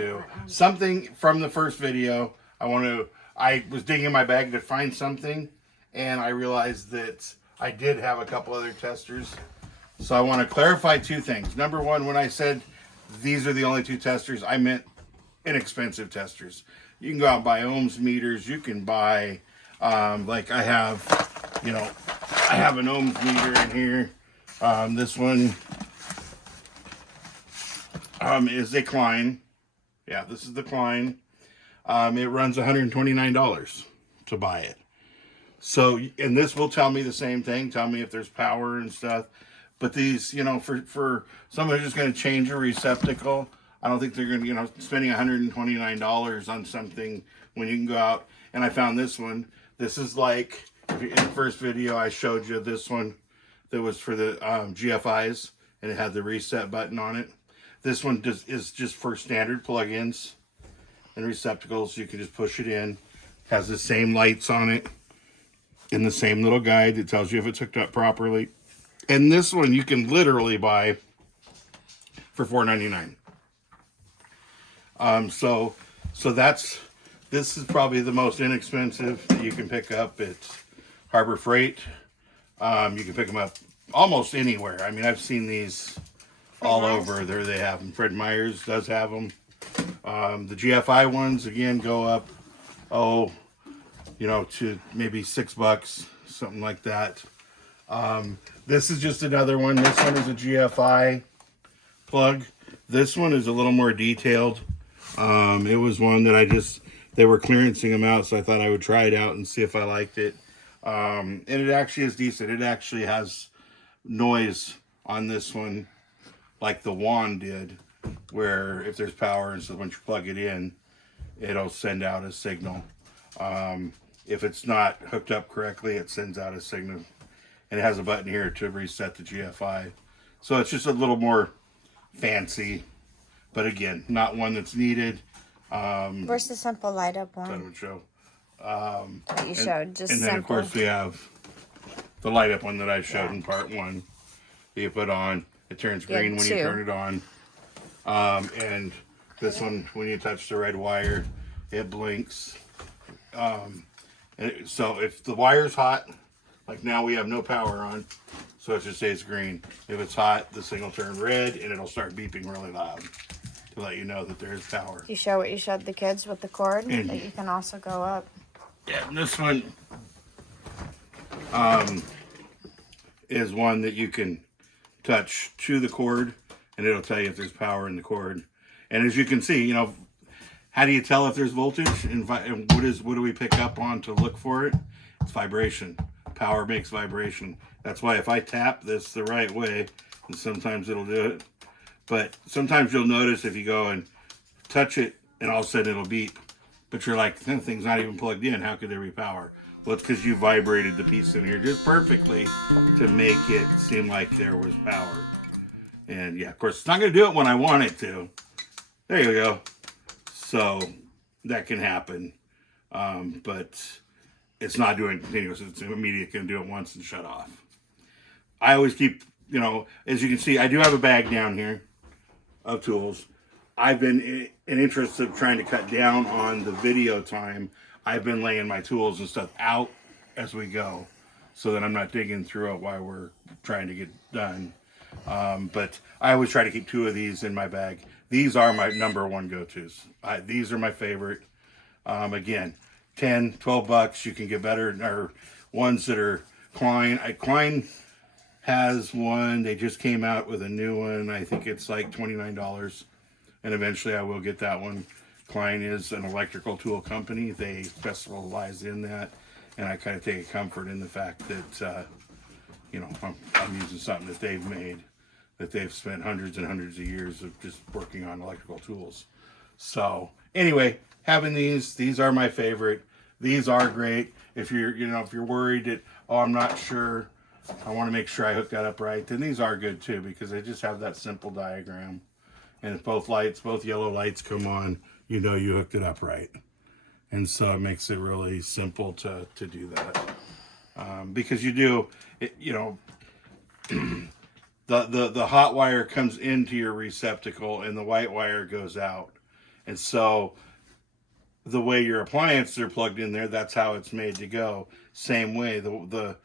to. Something from the first video. I was digging in my bag to find something, and I realized that I did have a couple other testers. So I want to clarify two things. Number one, when I said these are the only two testers, I meant inexpensive testers. You can go out and buy ohms meters. You can buy, like I have, I have an ohms meter in here. This one is a Klein. Yeah, this is the Klein. It runs $129 to buy it. So, and this will tell me the same thing. Tell me if there's power and stuff. But these, for someone who's just going to change a receptacle, I don't think they're going to, spending $129 on something when you can go out. And I found this one. This is like, in the first video I showed you this one that was for the GFIs, and it had the reset button on it. This one is just for standard plugins and receptacles. You can just push it in. Has the same lights on it and the same little guide that tells you if it's hooked up properly. And this one you can literally buy for $4.99. So this is probably the most inexpensive that you can pick up at Harbor Freight. You can pick them up almost anywhere. I mean, I've seen these all over. There they have them. Fred Meyers does have them. The GFI ones, again, go up, to maybe $6, something like that. This is just another one. This one is a GFI plug. This one is a little more detailed. It was one that they were clearancing them out, so I thought I would try it out and see if I liked it. And it actually is decent. It actually has noise on this one, like the wand did, where if there's power, and so once you plug it in, it'll send out a signal. If it's not hooked up correctly, it sends out a signal. And it has a button here to reset the GFI. So it's just a little more fancy, but again, not one that's needed. Where's the simple light up one? That would show. That you showed, just and then simple. of course we have the light up one that I showed in part one. You put on, it turns green when you turn it on. And this one, when you touch the red wire, it blinks. So if the wire's hot, like now we have no power on, so it just stays green. If it's hot, the thing will turn red and it'll start beeping really loud to let you know that there's power. You show what you showed the kids with the cord, that you can also go up. Yeah, and this one is one that you can touch to the cord and it'll tell you if there's power in the cord. And as you can see, how do you tell if there's voltage? And what do we pick up on to look for it? It's vibration. Power makes vibration. That's why if I tap this the right way, and sometimes it'll do it, but sometimes you'll notice if you go and touch it and all of a sudden it'll beep, but you're like, that thing's not even plugged in. How could there be power? Well, it's because you vibrated the piece in here just perfectly to make it seem like there was power. And yeah, of course, it's not going to do it when I want it to. There you go. So that can happen. But it's not doing continuous. It's immediate, going to do it once and shut off. I always keep, as you can see, I do have a bag down here of tools. I've been in interest of trying to cut down on the video time. I've been laying my tools and stuff out as we go so that I'm not digging through it while we're trying to get done. But I always try to keep 2 of these in my bag. These are my number one go-tos. These are my favorite. Again, $10, $12, you can get better, or ones that are Klein. Klein has one, they just came out with a new one. I think it's like $29, and eventually I will get that one. Klein is an electrical tool company. They specialize in that, and I kind of take a comfort in the fact that, I'm using something that they've made, that they've spent hundreds and hundreds of years of just working on electrical tools. So anyway, having these are my favorite. These are great. If you're worried that, I'm not sure, I want to make sure I hook that up right, then these are good too, because they just have that simple diagram. And if both yellow lights come on, you hooked it up right. And so it makes it really simple to do that. Because the hot wire comes into your receptacle and the white wire goes out. And so the way your appliances are plugged in there, that's how it's made to go. Same way, the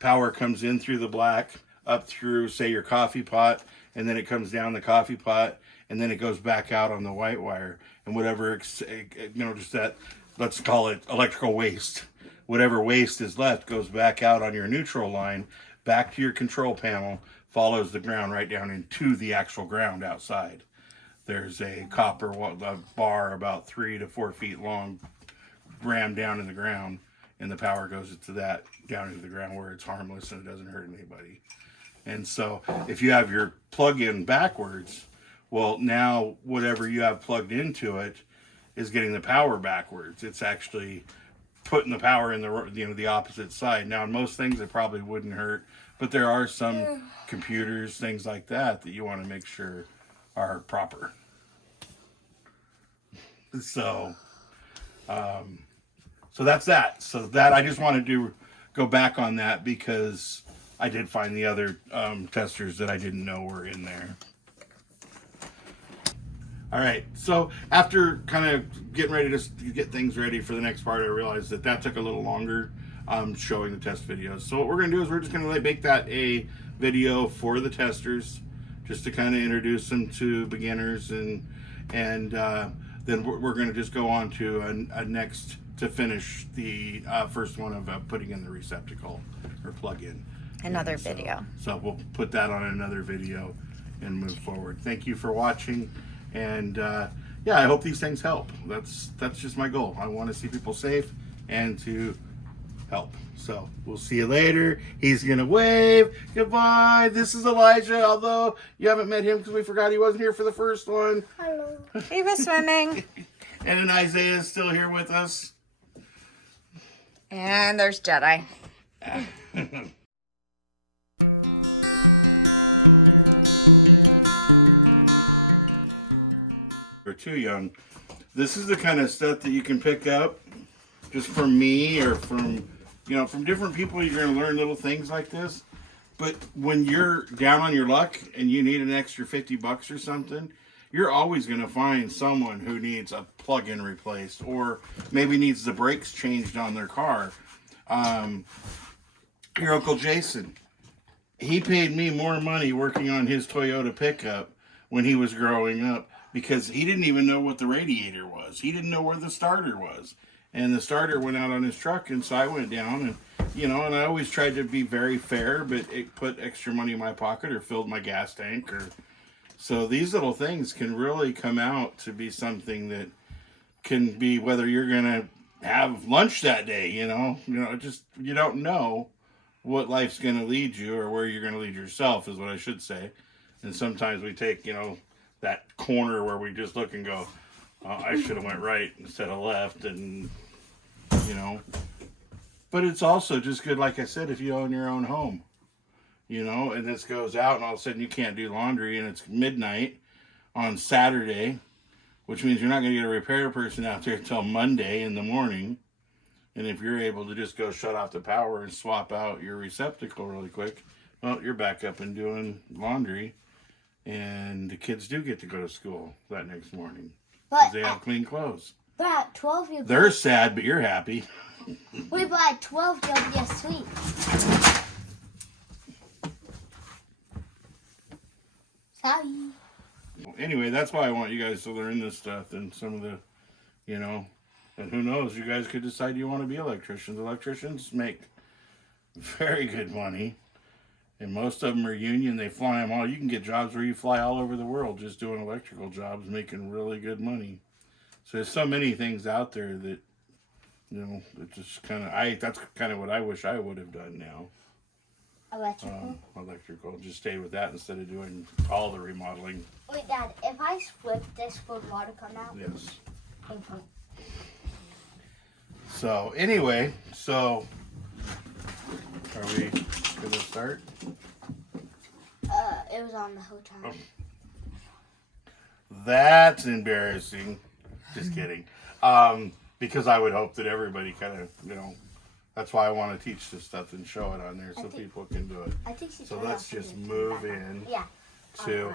power comes in through the black, up through, say, your coffee pot, and then it comes down the coffee pot, and then it goes back out on the white wire. And whatever, just that, let's call it electrical waste. Whatever waste is left goes back out on your neutral line, back to your control panel, follows the ground right down into the actual ground outside. There's a copper bar about 3 to 4 feet long, rammed down in the ground, and the power goes into that, down into the ground where it's harmless and it doesn't hurt anybody. And so if you have your plug-in backwards, well, now whatever you have plugged into it is getting the power backwards. It's actually putting the power in the opposite side. Now, in most things, it probably wouldn't hurt, but there are some computers, things like that you want to make sure are proper. So that's that. So that, I just wanted to go back on that because I did find the other testers that I didn't know were in there. All right, so after kind of getting ready to get things ready for the next part, I realized that took a little longer showing the test videos. So what we're going to do is we're just going to make that a video for the testers, just to kind of introduce them to beginners, and then we're going to just go on to a next to finish the first one of putting in the receptacle or plug-in. Another video. So we'll put that on another video and move forward. Thank you for watching. And yeah, I hope these things help. That's just my goal. I want to see people safe and to help. So we'll see you later. He's gonna wave goodbye. This is Elijah, although you haven't met him because we forgot he wasn't here for the first one. Hello. He was swimming. And then Isaiah is still here with us. And there's Jedi. Or too young. This is the kind of stuff that you can pick up just from me or from different people. You're going to learn little things like this. But when you're down on your luck and you need an extra $50 or something, you're always going to find someone who needs a plug-in replaced or maybe needs the brakes changed on their car. Your Uncle Jason, he paid me more money working on his Toyota pickup when he was growing up, because he didn't even know what the radiator was. He didn't know where the starter was. And the starter went out on his truck, and so I went down and, and I always tried to be very fair, but it put extra money in my pocket or filled my gas tank. So these little things can really come out to be something that can be whether you're going to have lunch that day, you don't know what life's going to lead you or where you're going to lead yourself is what I should say. And sometimes we take, that corner where we just look and go, I should have went right instead of left, and but it's also just good, like I said, if you own your own home, and this goes out and all of a sudden you can't do laundry and it's midnight on Saturday, which means you're not going to get a repair person out there until Monday in the morning. And if you're able to just go shut off the power and swap out your receptacle really quick, well, you're back up and doing laundry. And the kids do get to go to school that next morning because they have clean clothes. But at 12, they're sad, but you're happy. Wait, but at 12, you'll be asleep. Sorry. Well, anyway, that's why I want you guys to learn this stuff and some of the, and who knows, you guys could decide you want to be electricians. Electricians make very good money. And most of them are union. They fly them all. You can get jobs where you fly all over the world just doing electrical jobs, making really good money. So there's so many things out there that, it just kind of, that's kind of what I wish I would have done now. Electrical. Just stay with that instead of doing all the remodeling. Wait, Dad, if I flip this, would water come out? Yes. Okay. So anyway, are we going to start? It was on the whole time. That's embarrassing. Just kidding. Because I would hope that everybody kind of, that's why I want to teach this stuff and show it on there so people can do it. I think so let's just move in Yeah. to